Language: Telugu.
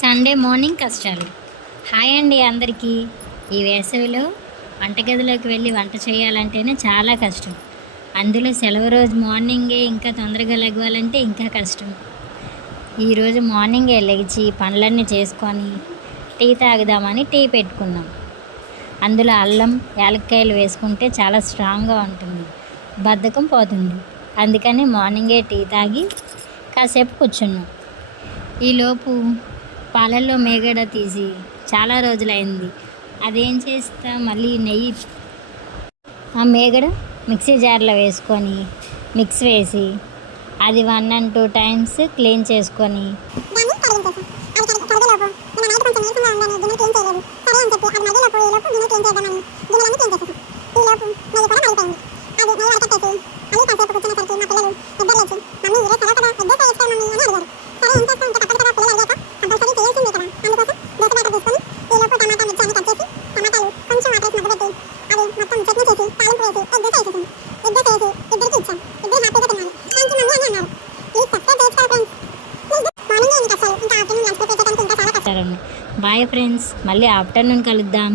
సండే మార్నింగ్ కష్టాలు. హాయ్ అండి అందరికీ. ఈ వేసవిలో వంటగదిలోకి వెళ్ళి వంట చేయాలంటేనే చాలా కష్టం. అందులో సెలవు రోజు మార్నింగే ఇంకా తొందరగా లెగవాలంటే ఇంకా కష్టం. ఈరోజు మార్నింగే లెగిచి పనులన్నీ చేసుకొని టీ తాగుదామని టీ పెట్టుకున్నాం. అందులో అల్లం యాలక్కాయలు వేసుకుంటే చాలా స్ట్రాంగ్గా ఉంటుంది, బద్ధకం పోతుంది. అందుకని మార్నింగే టీ తాగి కాసేపు కూర్చున్నాం. ఈలోపు పాలల్లో మేగడ తీసి చాలా రోజులైంది. అదేం చేస్తా మళ్ళీ నెయ్యి ఆ మేగడ మిక్సీ జార్లో వేసుకొని మిక్స్ వేసి అది 1 and 2 times క్లీన్ చేసుకొని బాయ్ ఫ్రెండ్స్, మళ్ళీ ఆఫ్టర్నూన్ కలుద్దాం.